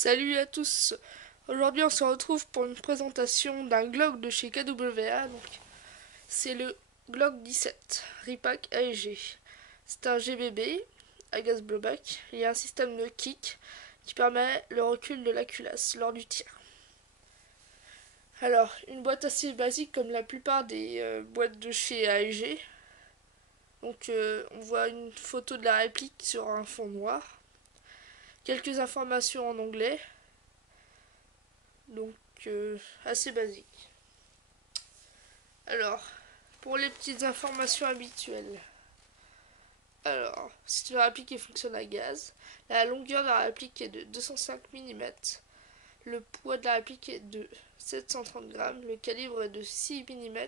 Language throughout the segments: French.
Salut à tous. Aujourd'hui on se retrouve pour une présentation d'un Glock de chez KWA. C'est le Glock 17 Repack AEG. C'est un GBB à gaz blowback. Il y a un système de kick qui permet le recul de la culasse lors du tir. Alors, une boîte assez basique comme la plupart des boîtes de chez AEG. On voit une photo de la réplique sur un fond noir. Quelques informations en anglais. Donc, assez basique. Alors, pour les petites informations habituelles. Alors, c'est une réplique qui fonctionne à gaz. La longueur de la réplique est de 205 mm. Le poids de la réplique est de 730 grammes. Le calibre est de 6 mm.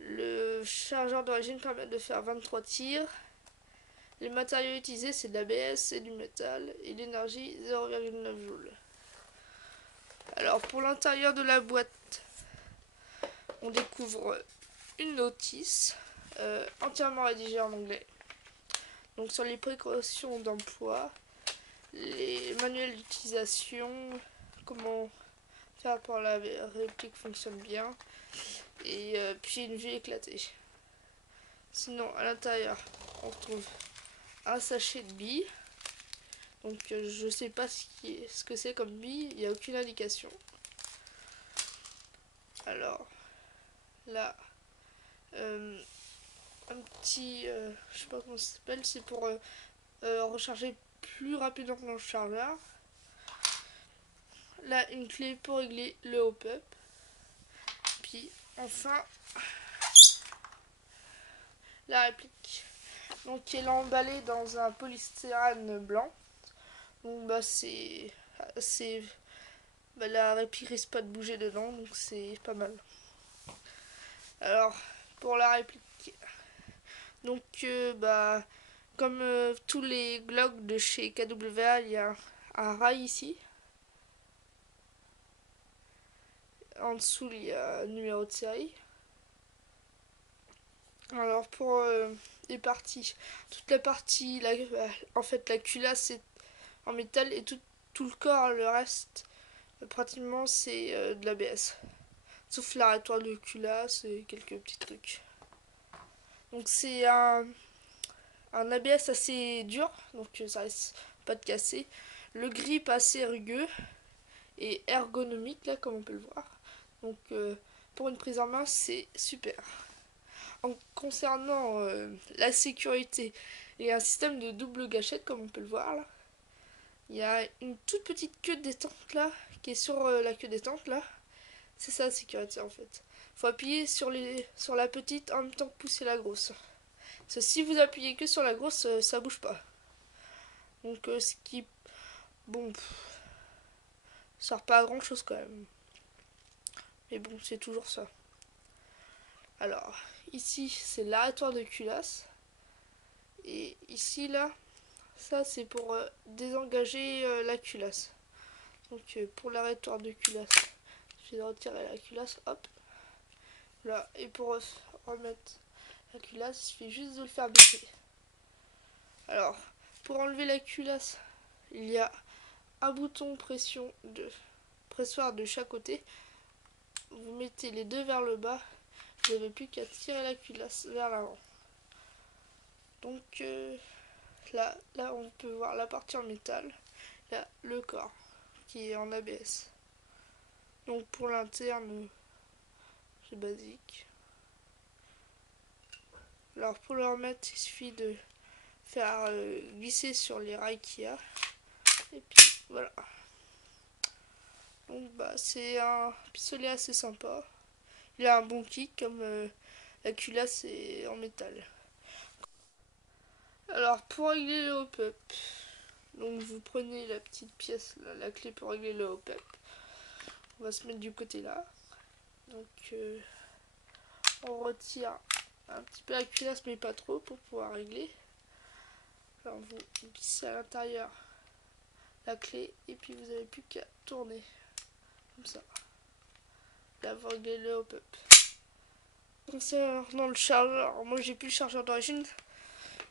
Le chargeur d'origine permet de faire 23 tirs. Les matériaux utilisés, c'est de l'ABS et du métal. Et l'énergie, 0,9 joules. Alors, pour l'intérieur de la boîte, on découvre une notice entièrement rédigée en anglais. Donc sur les précautions d'emploi, les manuels d'utilisation, comment faire pour la réplique fonctionne bien, et puis une vue éclatée. Sinon à l'intérieur on retrouve un sachet de billes. Donc je sais pas ce que c'est comme billes, il n'y a aucune indication. Alors là, un petit, je sais pas comment ça s'appelle, c'est pour recharger plus rapidement que dans le chargeur. Là, une clé pour régler le hop-up. Puis enfin, la réplique. Donc elle est emballée dans un polystyrène blanc. Donc la réplique risque pas de bouger dedans, donc c'est pas mal. Alors pour la réplique. Donc comme tous les Glock de chez KWA, il y a un rail ici. En dessous, il y a un numéro de série. Alors pour les parties, toute la partie, en fait la culasse c'est en métal et tout le corps, le reste, pratiquement c'est de l'ABS. Sauf l'arrêtoire de culasse et quelques petits trucs. Donc c'est un ABS assez dur, donc ça risque pas de casser. Le grip assez rugueux et ergonomique là comme on peut le voir. Donc pour une prise en main c'est super. En concernant la sécurité, il y a un système de double gâchette comme on peut le voir là. Il y a une toute petite queue de détente là qui est sur la queue détente là. C'est ça la sécurité en fait. Faut appuyer sur la petite en même temps que pousser la grosse. Parce que si vous appuyez que sur la grosse, ça bouge pas. Donc ce qui bon ça sert pas à grand chose quand même. Mais bon, c'est toujours ça. Alors, ici c'est l'arrêtoire de culasse. Et ici là, ça c'est pour désengager la culasse. Donc pour l'arrêtoire de culasse, je vais retirer la culasse, hop. Là, et pour remettre la culasse, il suffit juste de le faire baisser. Alors, pour enlever la culasse, il y a un bouton pressoir de chaque côté. Vous mettez les deux vers le bas, vous n'avez plus qu'à tirer la culasse vers l'avant. Donc là on peut voir la partie en métal, là le corps qui est en ABS. Donc pour l'interne, c'est basique. Alors pour le remettre, il suffit de faire glisser sur les rails qu'il y a. Et puis voilà. Donc c'est un pistolet assez sympa. Il a un bon kick comme la culasse est en métal. Alors pour régler le hop-up, donc vous prenez la petite pièce, là, la clé pour régler le hop-up. On va se mettre du côté là. Donc on retire un petit peu la culasse mais pas trop pour pouvoir régler. Alors vous glissez à l'intérieur la clé et puis vous n'avez plus qu'à tourner comme ça. Là vous réglez le hop-up. Concernant le chargeur, moi j'ai plus le chargeur d'origine.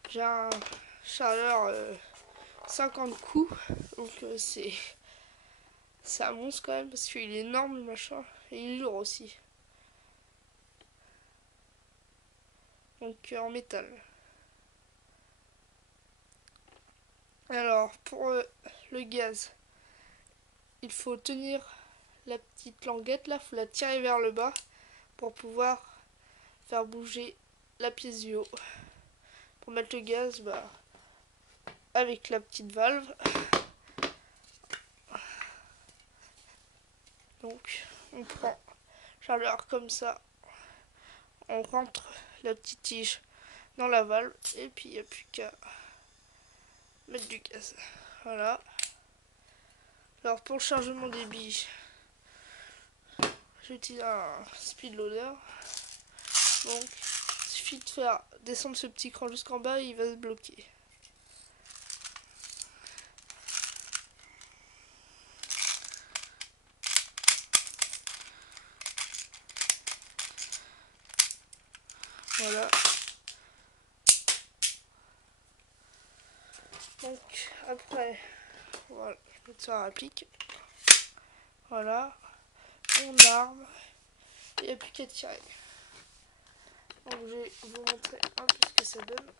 J'ai un chargeur 50 coups, donc c'est C'est un monstre quand même parce qu'il est énorme le machin. Et il est lourd aussi. Donc en métal. Alors pour le gaz, il faut tenir la petite languette là, il faut la tirer vers le bas pour pouvoir faire bouger la pièce du haut. Pour mettre le gaz, avec la petite valve. Donc on prend chaleur comme ça, on rentre la petite tige dans la valve et puis il n'y a plus qu'à mettre du gaz. Voilà. Alors pour le chargement des billes, j'utilise un speed loader. Donc il suffit de faire descendre ce petit cran jusqu'en bas et il va se bloquer. Voilà. Donc après, voilà, je mets ça à applique. Voilà. On arme. Il n'y a plus qu'à tirer. Donc je vais vous montrer un peu ce que ça donne.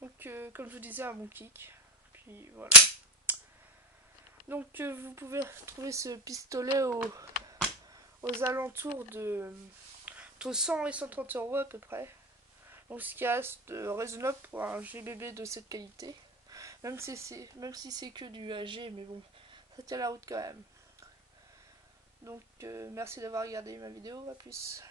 Donc comme je vous disais, un bon kick. Puis voilà. Donc vous pouvez trouver ce pistolet aux alentours de entre 100 et 130 € à peu près. Donc ce qui reste raisonnable pour un GBB de cette qualité. Même si c'est que du AG, mais bon, ça tient la route quand même. Donc merci d'avoir regardé ma vidéo, à plus.